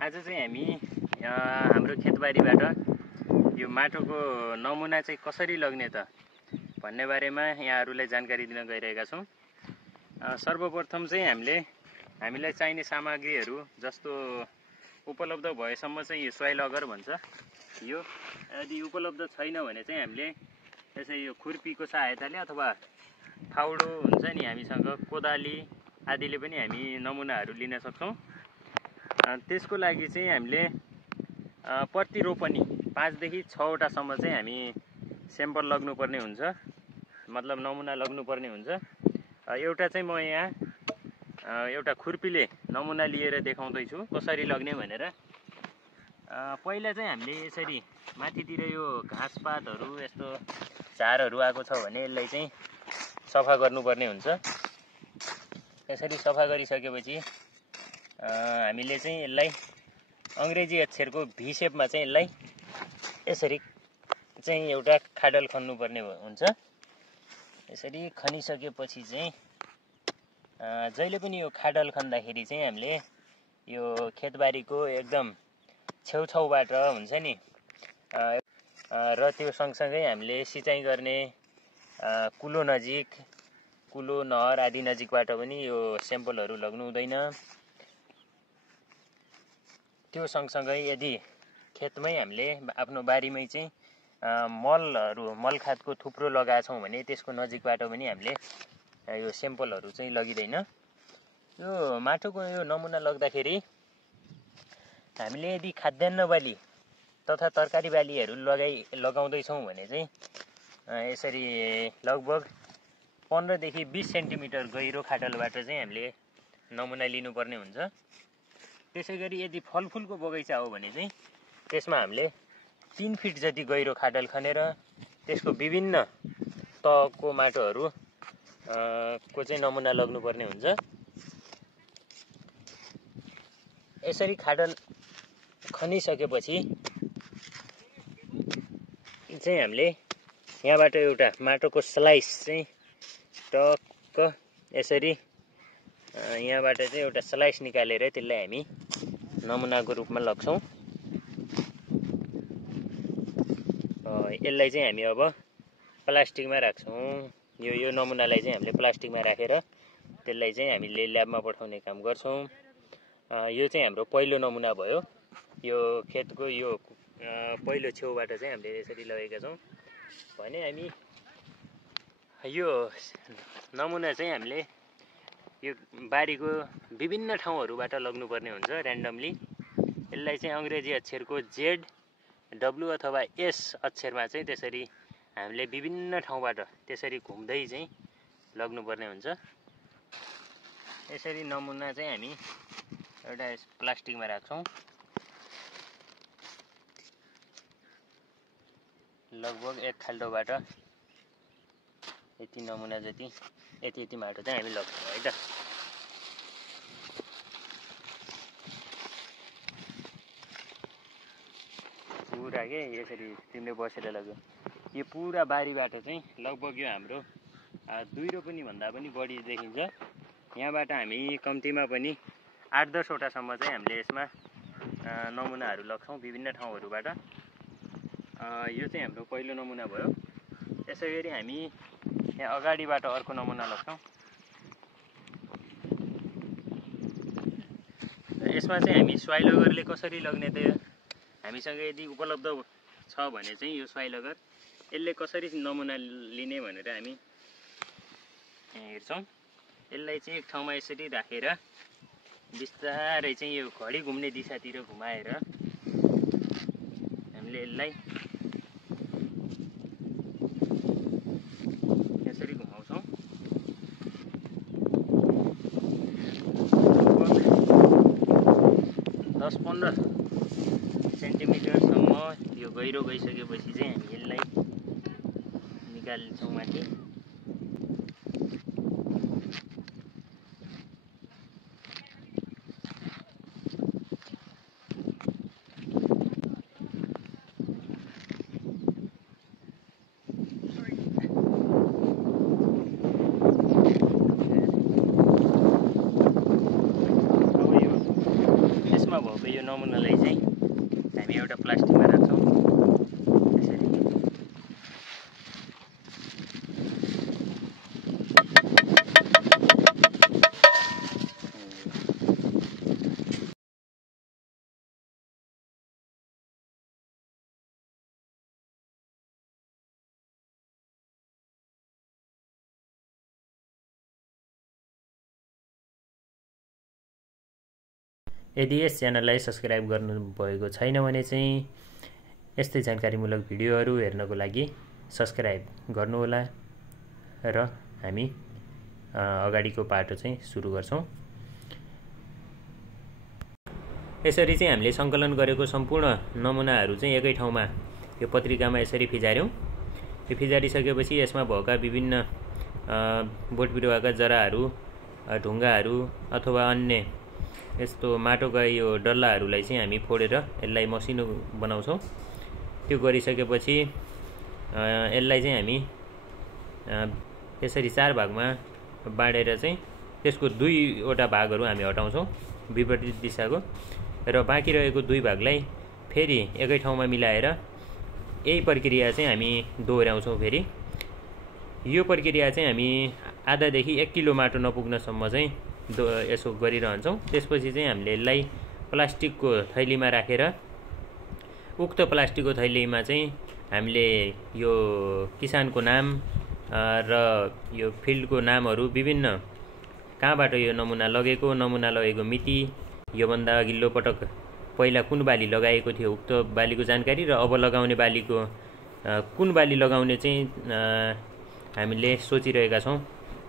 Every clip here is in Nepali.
आज चाहिँ हामी हाम्रो खेतबारीबाट यो माटोको नमुना चाहिँ कसरी लग्ने त भन्ने बारेमा यहाँहरूलाई जानकारी दिन गइरहेका छौँ। सर्वप्रथम चाहिँ हामीलाई चाहिने सामग्रीहरू जस्तो उपलब्ध भएसम्म चाहिँ यो सोइल अगर भन्छ। यो यदि उपलब्ध छैन भने चाहिँ हामीले त्यसै यो खुर्पीको सहायताले अथवा फाउडो हुन्छ नि हामीसँग कोदाली आदिले पनि हामी नमुनाहरू लिन सक्छौँ। त्यसको लागि चाहिँ हामीले प्रति रोपनी 5 देखि 6 वटासम्म चाहिँ हामी स्याम्पल लग्नुपर्ने हुन्छ, मतलब नमुना लग्नुपर्ने हुन्छ। एउटा चाहिँ म यहाँ एउटा खुर्पीले नमुना लिएर देखाउँदैछु कसरी लग्ने भनेर। पहिला चाहिँ हामीले यसरी माथितिर यो घाँसपातहरू यस्तो झारहरू आएको छ भने यसलाई चाहिँ सफा गर्नुपर्ने हुन्छ। यसरी सफा गरिसकेपछि हामीले चाहिँ यसलाई अङ्ग्रेजी अक्षरको भी सेपमा चाहिँ यसलाई यसरी चाहिँ एउटा खाडल खन्नुपर्ने हुन्छ। यसरी खनिसकेपछि चाहिँ जहिले पनि यो खाडल खन्दाखेरि चाहिँ हामीले यो खेतबारीको एकदम छेउछाउबाट हुन्छ नि र त्यो सँगसँगै हामीले सिँचाइ गर्ने कुलो नजिक, कुलो नहर आदि नजिकबाट पनि यो स्याम्पलहरू लग्नु हुँदैन। त्यो सँगसँगै यदि खेतमै हामीले आफ्नो बारीमै चाहिँ मलखातको थुप्रो लगाएछौँ भने त्यसको नजिकबाट पनि हामीले यो स्याम्पलहरू चाहिँ लगिँदैन। यो माटोको यो नमुना लग्दाखेरि हामीले यदि खाद्यान्न बाली तथा तरकारी बालीहरू लगाउँदैछौँ भने चाहिँ यसरी लगभग 15 देखि 20 सेन्टिमिटर गहिरो खाडलबाट चाहिँ हामीले नमुना लिनुपर्ने हुन्छ। त्यसै गरी यदि फलफुलको बगैँचा हो भने चाहिँ त्यसमा हामीले 3 फिट जति गहिरो खाडल खनेर त्यसको विभिन्न तहको माटोहरू को चाहिँ नमुना लग्नुपर्ने हुन्छ। यसरी खाडल खनिसकेपछि चाहिँ हामीले यहाँबाट एउटा माटोको स्लाइस चाहिँ टक्क यसरी यहाँबाट चाहिँ एउटा स्लाइस निकालेर त्यसलाई हामी नमुनाको रूपमा लग्छौँ। यसलाई चाहिँ हामी अब प्लास्टिकमा राख्छौँ। यो नमुनालाई चाहिँ हामीले प्लास्टिकमा राखेर त्यसलाई चाहिँ हामीले ल्याबमा पठाउने काम गर्छौँ। यो चाहिँ हाम्रो पहिलो नमुना भयो। यो खेतको यो पहिलो छेउबाट चाहिँ हामीले यसरी लगेका छौँ भने हामी यो नमुना चाहिँ हामीले यो बारीको विभिन्न ठाउँहरूबाट लग्नुपर्ने हुन्छ र्यान्डमली। यसलाई चाहिँ अङ्ग्रेजी अक्षरको जेड, डब्लु अथवा एस अक्षरमा चाहिँ त्यसरी हामीले विभिन्न ठाउँबाट त्यसरी घुम्दै चाहिँ लग्नुपर्ने हुन्छ। यसरी नमुना चाहिँ हामी एउटा प्लास्टिकमा राख्छौँ। लगभग एक खाल्डोबाट यति नमुना जति यति माटो चाहिँ हामी लग्छौँ है त। पुरा के यसरी तिमीले बसेर लग्यो। यो पुरा बारीबाट चाहिँ लगभग यो हाम्रो 2 रोपनी भन्दा पनि बढी देखिन्छ। यहाँबाट हामी कम्तीमा पनि 8-10 वटासम्म चाहिँ हामीले यसमा नमुनाहरू लग्छौँ विभिन्न ठाउँहरूबाट। यो चाहिँ हाम्रो पहिलो नमुना भयो। त्यसै गरी हामी यहाँ अगाडिबाट अर्को नमुना लग्छौँ। यसमा चाहिँ हामी सोइल अगरले कसरी लग्ने त हामीसँग यदि उपलब्ध छ भने चाहिँ यो सोइल अगर यसले कसरी नमुना लिने भनेर हामी हेर्छौँ। यसलाई चाहिँ एक ठाउँमा यसरी राखेर बिस्तारै चाहिँ यो घडी घुम्ने दिशातिर घुमाएर हामीले यसलाई यसरी घुमाउँछौँ। 10-15 सेन्टिमिटरसम्म यो गहिरो गइसकेपछि चाहिँ हामी यसलाई निकाल्छौँ माथि। ठाउँको यो नमुनालाई चाहिँ हामी एउटा प्लास्टिकमा राख्छौँ यसरी। यदि यस च्यानललाई सब्स्क्राइब गर्नुभएको छैन भने चाहिँ यस्तै जानकारीमूलक भिडियोहरू हेर्नको लागि सब्स्क्राइब गर्नुहोला र हामी अगाडिको पाटो चाहिँ सुरु गर्छौँ। यसरी चाहिँ हामीले सङ्कलन गरेको सम्पूर्ण नमुनाहरू चाहिँ एकै ठाउँमा यो पत्रिकामा यसरी फिजार्यौँ। यो फिजारिसकेपछि यसमा भएका विभिन्न बोट बिरुवाका जराहरू, ढुङ्गाहरू अथवा अन्य यस्तो माटोका यो डल्लाहरूलाई चाहिँ हामी फोडेर यसलाई मसिनो बनाउँछौँ। त्यो गरिसकेपछि यसलाई चाहिँ हामी यसरी 4 भागमा बाँडेर चाहिँ त्यसको 2वटा भागहरू हामी हटाउँछौँ विपरीत दिशाको, र बाँकी रहेको 2 भागलाई फेरि एकै ठाउँमा मिलाएर यही प्रक्रिया चाहिँ हामी दोहोऱ्याउँछौँ। फेरि यो प्रक्रिया चाहिँ हामी आधादेखि 1 किलो माटो नपुग्नसम्म चाहिँ यसो गरिरहन्छौँ। त्यसपछि चाहिँ हामीले यसलाई प्लास्टिकको थैलीमा राखेर उक्त प्लास्टिकको थैलीमा चाहिँ हामीले यो किसानको नाम र यो फिल्डको नामहरू, विभिन्न कहाँबाट यो नमुना लगेको मिति, योभन्दा अघिल्लो पटक पहिला कुन बाली लगाएको थियो उक्त बालीको जानकारी र अब लगाउने बालीको कुन बाली लगाउने चाहिँ हामीले सोचिरहेका छौँ,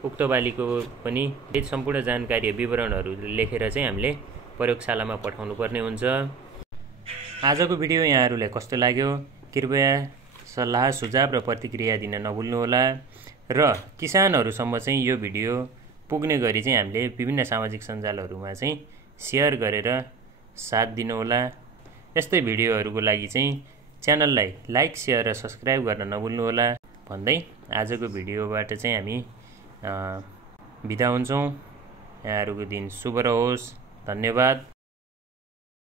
उक्त बालीको पनि सम्पूर्ण जानकारी विवरणहरू लेखेर चाहिँ हामीले प्रयोगशालामा पठाउनु पर्ने हुन्छ। आजको भिडियो यहाँहरूलाई कस्तो लाग्यो कृपया सल्लाह सुझाव र प्रतिक्रिया दिन नभुल्नुहोला र किसानहरूसम्म चाहिँ यो भिडियो पुग्ने गरी चाहिँ हामीले विभिन्न सामाजिक सञ्जालहरूमा चाहिँ सेयर गरेर साथ दिनुहोला। यस्तै भिडियोहरूको लागि चाहिँ च्यानललाई लाइक, सेयर र सब्स्क्राइब गर्न नभुल्नुहोला भन्दै आजको भिडियोबाट चाहिँ हामी बिदा हुन्छौँ। यहाँहरूको दिन शुभ रहोस्। धन्यवाद।